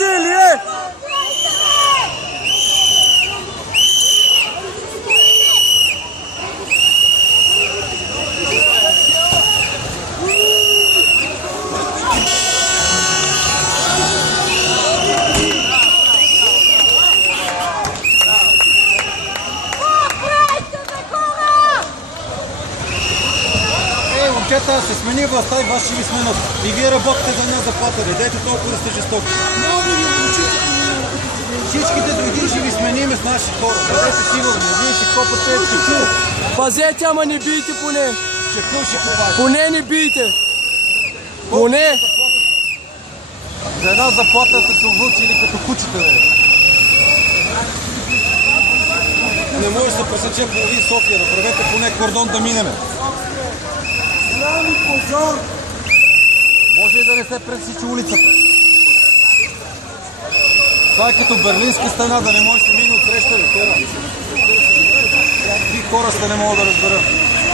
Насилие! Момчета, се смени властта и вас ще ви сменят. И вие работите за една заплата, дайте толкова да сте жестоки. Всичките други ще ви смениме с наши хора. Бъдете сигурни, вие ще копате чекъл. Пазете, ама не бийте поне. Чекъл ще копате. Поне не бийте. Поне. За една заплата сте се облучили като кучета. Не може да се пресече половин София, направете поне кордон да минеме. Може и да не се пресича улицата. Това е като Берлинска стена, да не може да се мине от среща ви хора. Какви хора сте, не мога да разбера.